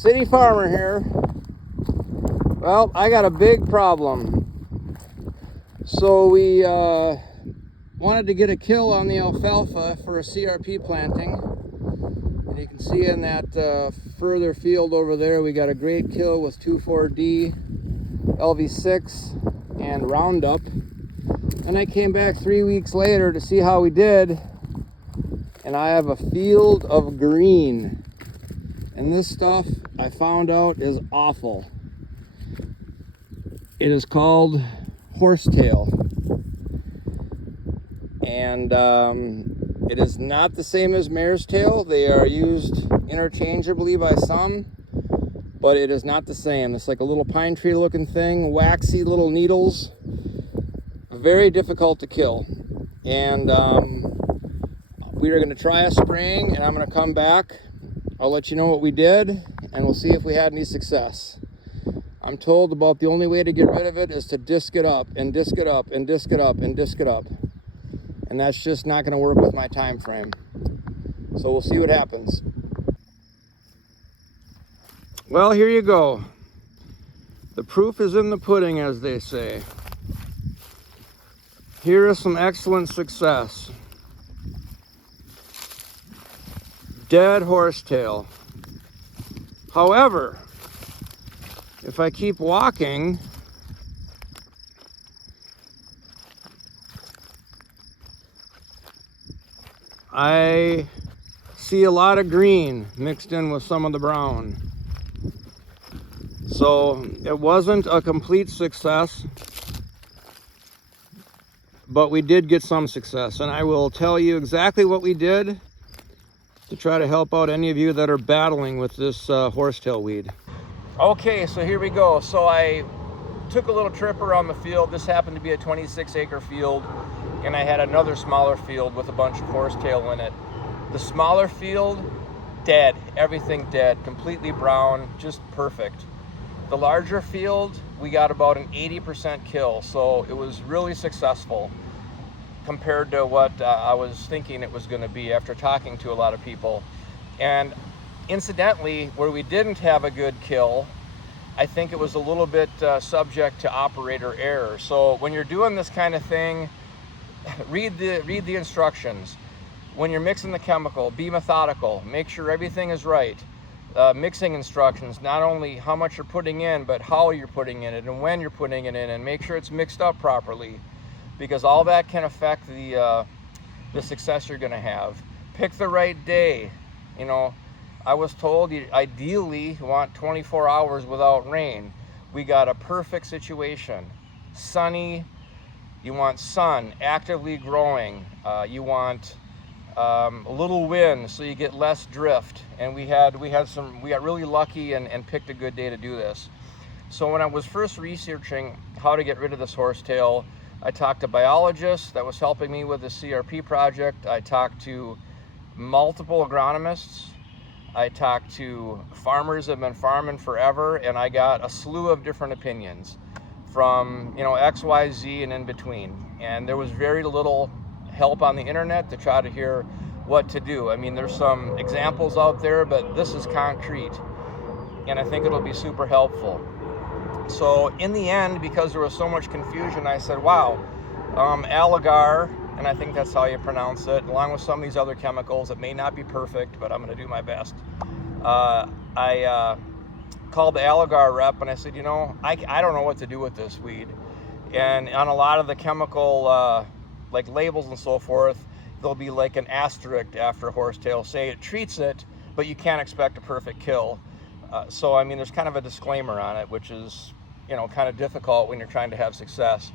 City farmer here. Well, I got a big problem. So we wanted to get a kill on the alfalfa for a CRP planting. And you can see in that further field over there, we got a great kill with 2,4-D, LV6, and Roundup. And I came back 3 weeks later to see how we did. And I have a field of green. And this stuff I found out is awful. It is called Horsetail. And it is not the same as mare's tail. They are used interchangeably by some, but it is not the same. It's like a little pine tree looking thing, waxy little needles, very difficult to kill. And we are going to try a spraying, and I'm going to come back. I'll let you know what we did, and we'll see if we had any success. I'm told about the only way to get rid of it is to disc it up and disc it up and disc it up and disc it up. And that's just not going to work with my time frame. So we'll see what happens. Well, here you go. The proof is in the pudding, as they say. Here is some excellent success. Dead horsetail. However, if I keep walking, I see a lot of green mixed in with some of the brown. So it wasn't a complete success, but we did get some success, and I will tell you exactly what we did to try to help out any of you that are battling with this horsetail weed. Okay, so here we go. So I took a little trip around the field. This happened to be a 26-acre field, and I had another smaller field with a bunch of horsetail in it. The smaller field, dead, everything dead, completely brown, just perfect. The larger field, we got about an 80% kill, so it was really successful compared to what I was thinking it was going to be after talking to a lot of people. And incidentally, where we didn't have a good kill, I think it was a little bit subject to operator error. So when you're doing this kind of thing, read the instructions. When you're mixing the chemical, be methodical. Make sure everything is right. Mixing instructions, not only how much you're putting in, but how you're putting in it and when you're putting it in, and make sure it's mixed up properly, because all that can affect the success you're going to have. Pick the right day. You know, I was told you ideally want 24 hours without rain. We got a perfect situation. Sunny. You want sun, actively growing. You want a little wind so you get less drift. And we got really lucky and picked a good day to do this. So when I was first researching how to get rid of this horsetail, I talked to biologists that was helping me with the CRP project. I talked to multiple agronomists. I talked to farmers that have been farming forever, and I got a slew of different opinions from, you know, X, Y, Z and in between. And there was very little help on the internet to try to hear what to do. I mean, there's some examples out there, but this is concrete, and I think it'll be super helpful. So in the end, because there was so much confusion, I said, wow, Aligar, and I think that's how you pronounce it, along with some of these other chemicals that may not be perfect, but I'm going to do my best. I called the Aligar rep and I said, you know, I don't know what to do with this weed. And on a lot of the chemical like labels and so forth, there'll be like an asterisk after horsetail, say it treats it, but you can't expect a perfect kill. So I mean, there's kind of a disclaimer on it, which is, you know, kind of difficult when you're trying to have success.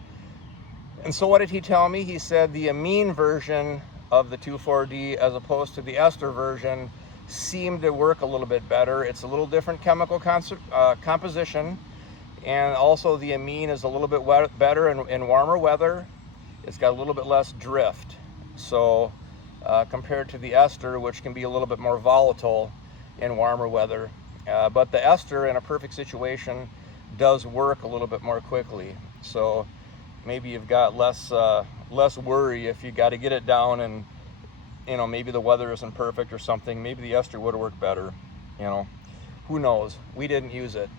And so what did he tell me? He said the amine version of the 2,4-D as opposed to the ester version seemed to work a little bit better. It's a little different chemical composition, and also the amine is a little bit better in warmer weather. It's got a little bit less drift, so compared to the ester, which can be a little bit more volatile in warmer weather. But the ester in a perfect situation does work a little bit more quickly, so maybe you've got less worry if you got to get it down, and you know, maybe the weather isn't perfect or something. Maybe the ester would have worked better, you know. Who knows? We didn't use it.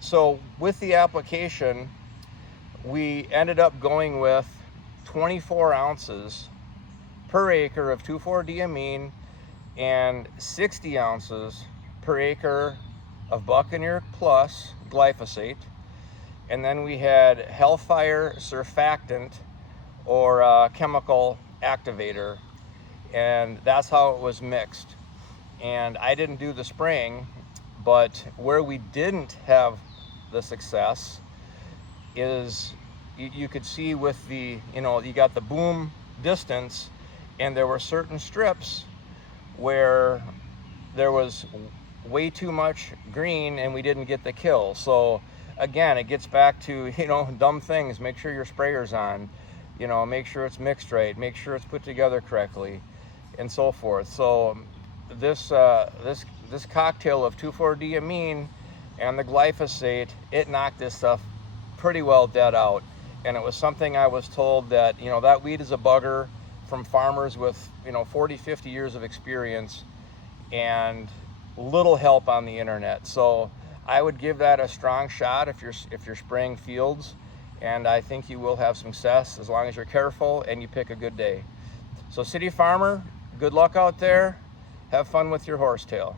So with the application, we ended up going with 24 ounces per acre of 2,4-diamine and 60 ounces per acre of Buccaneer Plus glyphosate. And then we had Hellfire surfactant, or chemical activator, and that's how it was mixed. And I didn't do the spraying, but where we didn't have the success is you could see with the, you got the boom distance, and there were certain strips where there was way too much green and we didn't get the kill. So again, it gets back to, dumb things. Make sure your sprayer's on, make sure it's mixed right, make sure it's put together correctly, and so forth. So this cocktail of 2,4-diamine and the glyphosate, it knocked this stuff pretty well dead out. And it was something I was told that, that weed is a bugger from farmers with, 40, 50 years of experience and little help on the internet. So I would give that a strong shot if you're spraying fields, and I think you will have success as long as you're careful and you pick a good day. So City Farmer, good luck out there. Have fun with your horsetail.